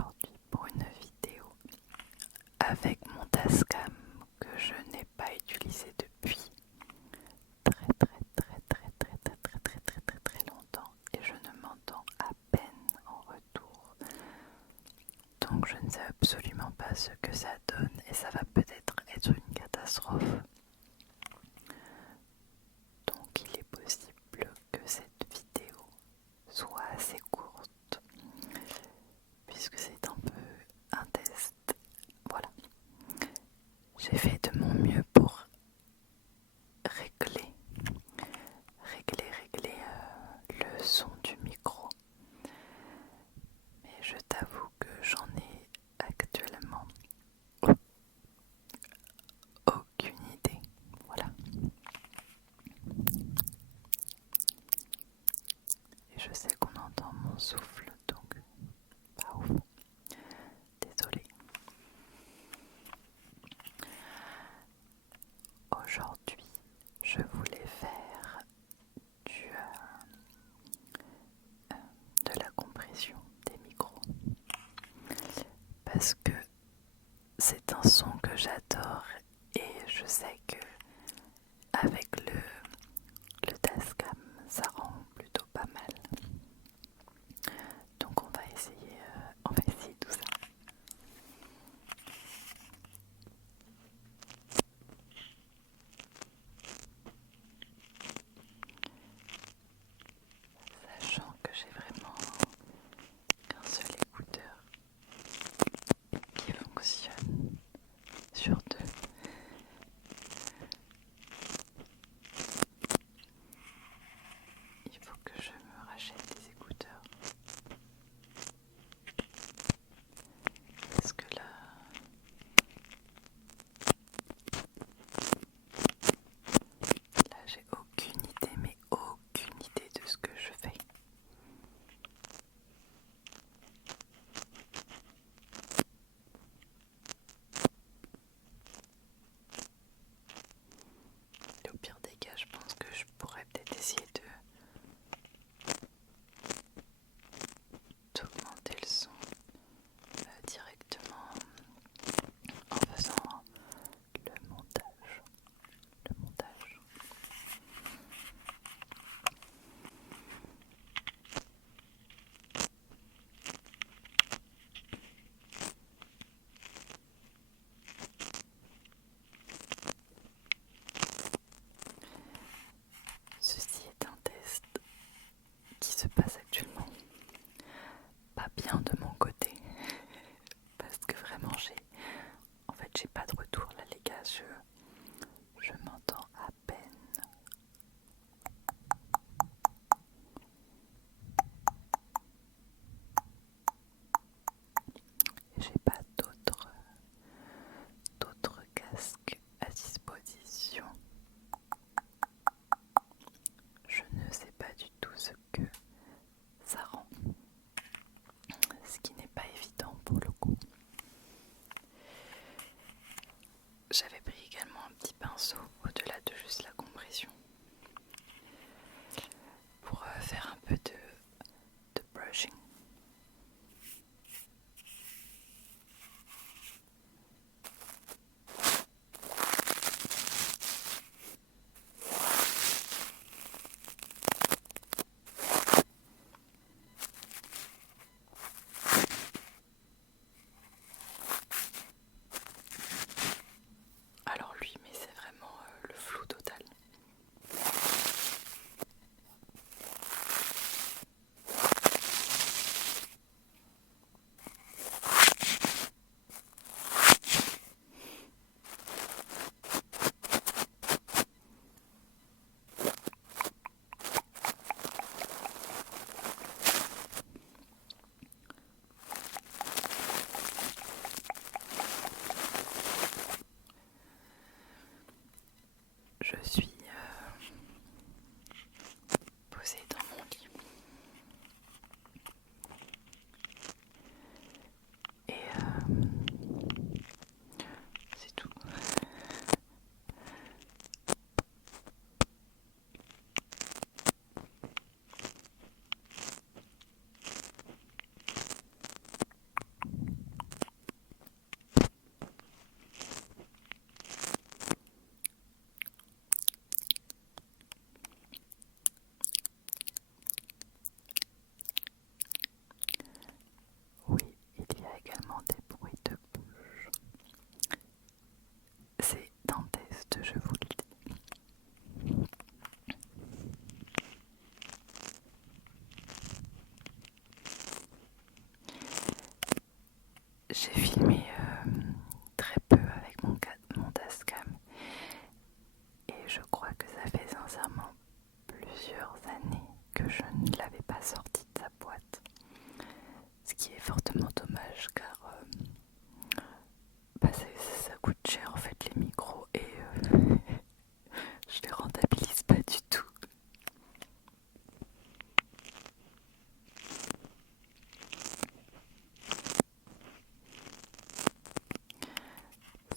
aujourd'hui pour une vidéo avec mon Tascam que je n'ai pas utilisé depuis très longtemps et je ne m'entends à peine en retour. Donc je ne sais absolument pas ce que ça donne et ça va peut-être être une catastrophe. Donc il est possible que cette vidéo soit assez courte puisque c'est un peu un test. Voilà, j'ai fait de mon mieux pour régler le son du micro, mais je t'avoue que j'en ai actuellement aucune idée. Voilà, et je sais qu'on entend mon souffle, donc pas ouf, désolée. Aujourd'hui je voulais faire du, de la compression des micros parce que c'est un son que j'adore et je sais que avec le Tascam ça rend plutôt pas mal. Donc on va essayer tout ça. Sachant que j'ai vraiment qu'un seul écouteur qui fonctionne sur deux. j'ai filmé très peu avec mon Tascam et je crois que ça fait sincèrement plusieurs années que je ne l'avais pas sorti de sa boîte. Ce qui est fortement dommage car ça coûte cher en fait les micros et je les rentabilise pas du tout.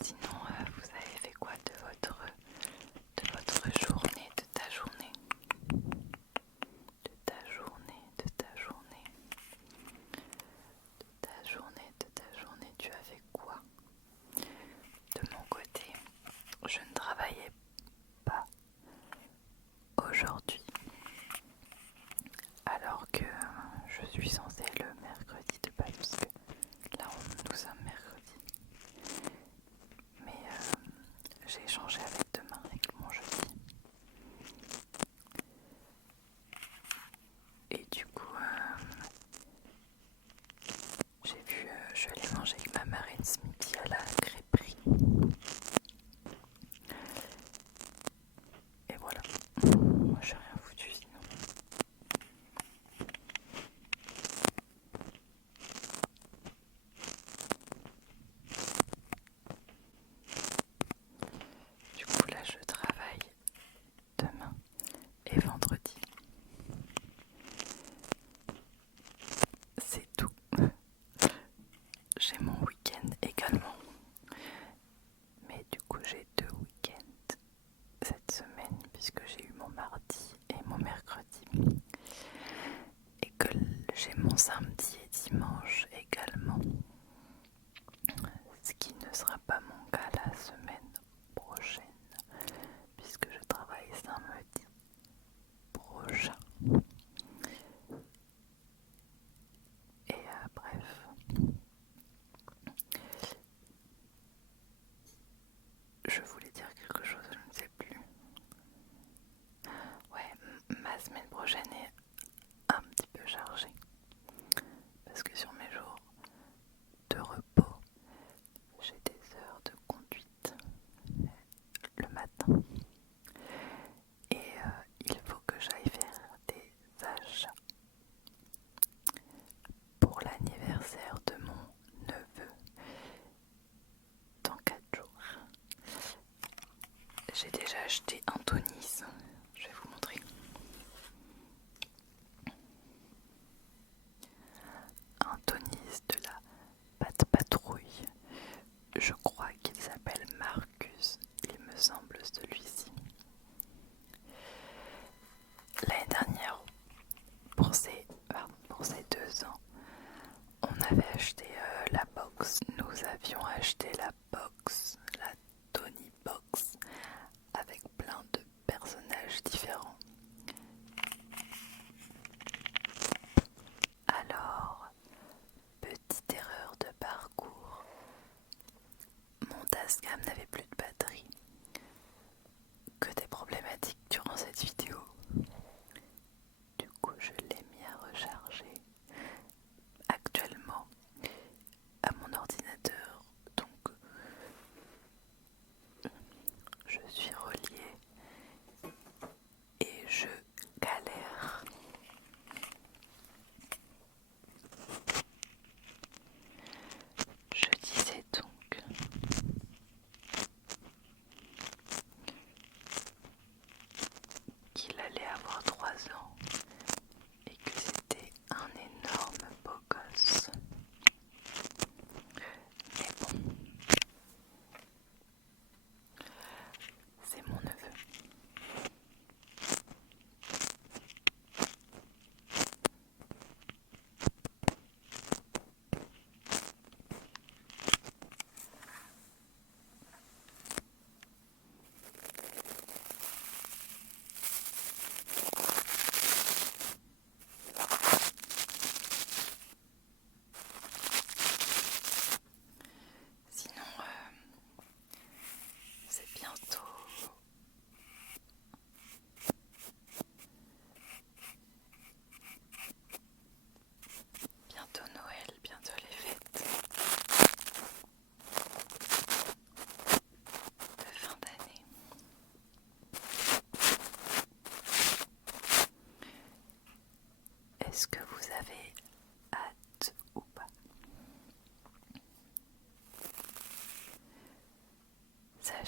Sinon, vous avez fait quoi de votre journée, de ta journée, de ta journée, de ta journée, de ta journée, de ta journée, tu as fait quoi? De mon côté, je ne travaillais pas aujourd'hui, alors que je suis censée le mercredi de Pâques, parce que là nous sommes mercredi. Mais j'ai échangé avec demain, avec mon jeudi. Et du coup, je l'ai mangé avec ma marraine ce midi à la crêperie. Et voilà. Moi, j'ai rien foutu sinon. Du coup, là, je travaille demain et vendredi. C'est tout. J'ai mon week-end également. Mais du coup, j'ai 2 week-ends cette semaine puisque j'ai eu mon mardi et mon mercredi. Et que j'ai mon samedi et dimanche également. Ce qui ne sera pas mon cas la semaine prochaine puisque je travaille samedi prochain. Et bref, je voulais dire quelque chose, je ne sais plus. Ouais, ma semaine prochaine est un petit peu chargée parce que sur mes jours de repos, j'ai des heures de conduite le matin et il faut que j'aille faire des achats pour l'anniversaire de mon neveu dans 4 jours. J'ai déjà acheté un Tonis, je vais vous montrer. Un Tonis de la Pâte Patrouille. Je crois qu'il s'appelle Marcus, il me semble celui-ci. L'année dernière, pour ces 2 ans, on avait acheté la box. Nous avions acheté la box, la Tony Box, avec plein de personnages différents. Alors, petite erreur de parcours, mon Tascam n'avait plus de batterie. Que des problématiques durant cette vidéo. Du coup, je l'ai mis à recharger actuellement à mon ordinateur. Donc, je suis reliée et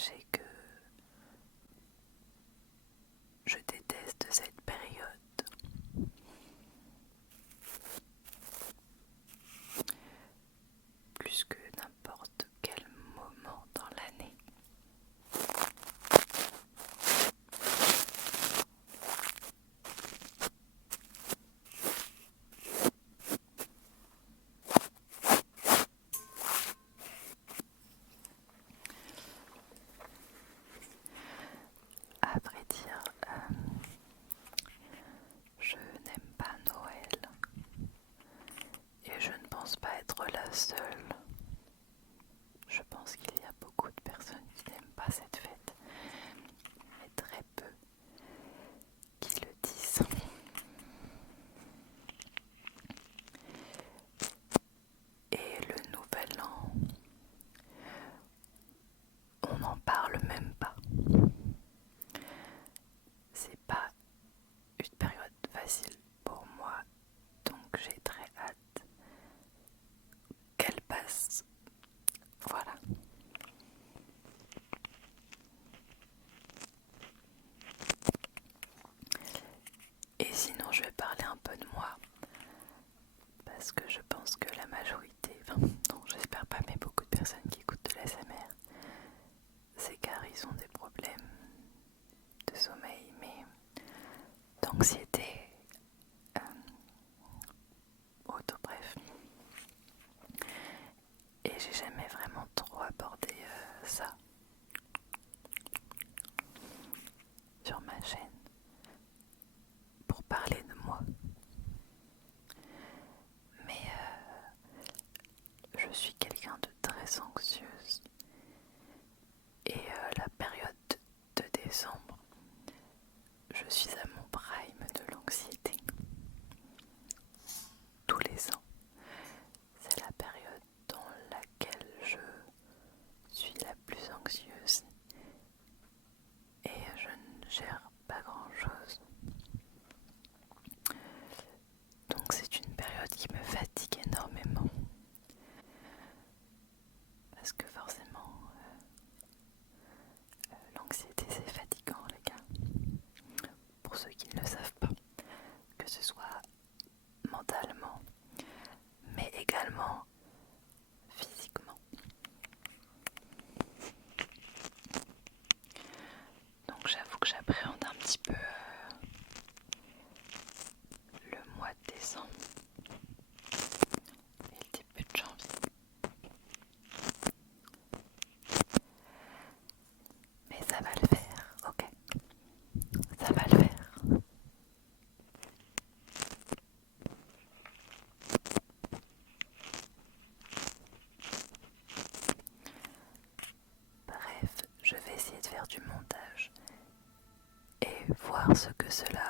sachez que je déteste cette période. Plus que n'importe quel moment dans l'année. À vrai dire, je n'aime pas Noël et je ne pense pas être la seule. Je pense qu'il y a beaucoup de personnes qui n'aiment pas cette fête, mais très peu qui le disent. Et le nouvel an, on n'en parle même pas. C'est pas une période facile pour moi, donc j'ai très hâte qu'elle passe. Voilà. Et sinon, je vais parler un peu de moi, parce que je pense que la majorité, enfin non, j'espère pas, mais beaucoup de personnes qui écoutent de l'ASMR, c'est car ils ont des problèmes de sommeil, mais d'anxiété, autre, bref. Et j'ai jamais vraiment trop abordé ça sur ma chaîne pour parler de moi. Mais je suis quelqu'un de très anxieuse et la période de décembre, je suis à mon prime de l'anxiété. Tous les ans, c'est la période dans laquelle je suis la plus anxieuse et je ne gère pas grand chose. Donc c'est une période qui me fatigue énormément. Parce que forcément, l'anxiété c'est fatigant les gars. Pour ceux qui ne le savent pas, que ce soit mentalement, mais également physiquement. Donc j'avoue que j'appréhende un petit peu le mois de décembre et le début de janvier. Mais ça va le faire, ok? Ça va le faire. Bref, je vais essayer de faire du montage et voir ce que cela